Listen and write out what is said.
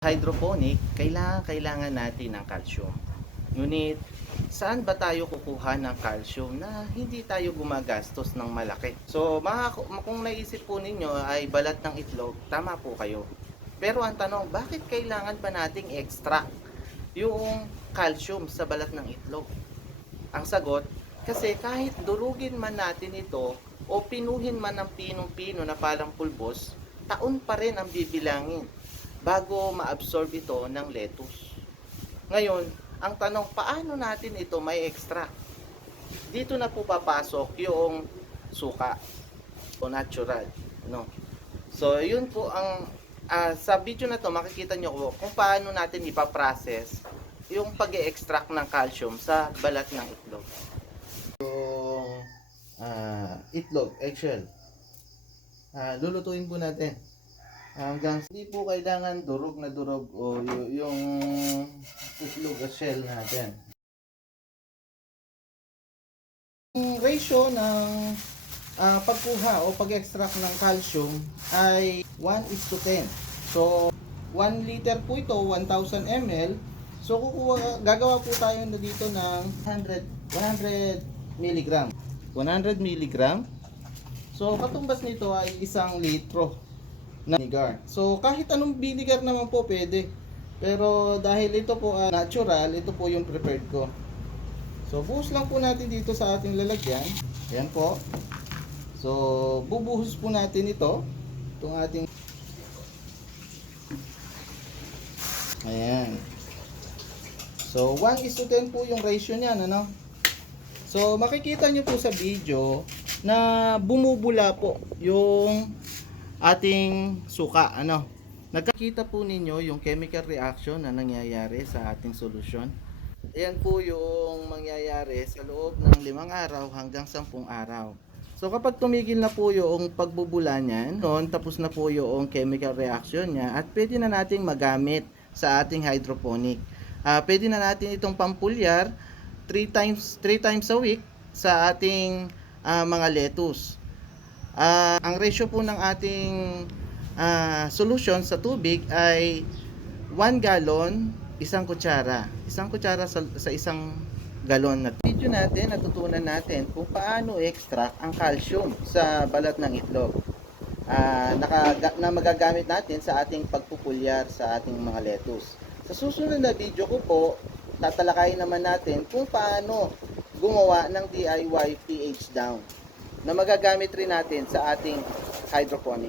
Hydroponic, kailangan natin ng calcium. Ngunit, saan ba tayo kukuha ng calcium na hindi tayo gumagastos ng malaki? So, kung naisip po ninyo ay balat ng itlog, tama po kayo. Pero ang tanong, bakit kailangan pa nating extract yung calcium sa balat ng itlog? Ang sagot, kasi kahit durugin man natin ito o pinuhin man ng pinong-pino na palang pulbos, taon pa rin ang bibilangin bago ma-absorb ito ng lettuce. Ngayon, ang tanong, paano natin ito may extract? Dito na po papasok yung suka o natural, no? So, yun po ang sa video na to makikita nyo ko kung paano natin ipaprocess yung pag-extract ng calcium sa balat ng itlog. Yung itlog, eggshell. Lulutuin po natin. Hanggang hindi po kailangan durog na durog o yung itlog at shell natin. Yung ratio ng pagkuha o pag-extract ng calcium ay 1:10. So, 1 liter po ito, 1000 ml. So, gagawa po tayo na dito ng 100 mg. 100 mg. So, katumbas nito ay 1 litro na vinegar. So, kahit anong vinegar naman po pwede. Pero dahil ito po natural, ito po yung preferred ko. So, buhos lang po natin dito sa ating lalagyan. Ayan po. So, bubuhos po natin ito. Itong ating... Ayan. So, 1:10 po yung ratio niyan, ano? So, makikita nyo po sa video na bumubula po yung ating suka, ano? Nagkakita po ninyo yung chemical reaction na nangyayari sa ating solusyon. Ayan po yung mangyayari sa loob ng 5 araw hanggang 10 araw. So kapag tumigil na po yung pagbubula niyan, tapos na po yung chemical reaction niya at pwede na nating magamit sa ating hydroponic. Pwede na natin itong pampulyar 3 times a week sa ating mga lettuce. Ang ratio po ng ating solution sa tubig ay 1 gallon, 1 kutsara. 1 kutsara sa isang galon na video natin, natutunan natin kung paano extract ang calcium sa balat ng itlog. Na magagamit natin sa ating pagpupulyar sa ating mga lettuce. Sa susunod na video ko po, tatalakayin naman natin kung paano gumawa ng DIY pH down na magagamit rin natin sa ating hydroponic.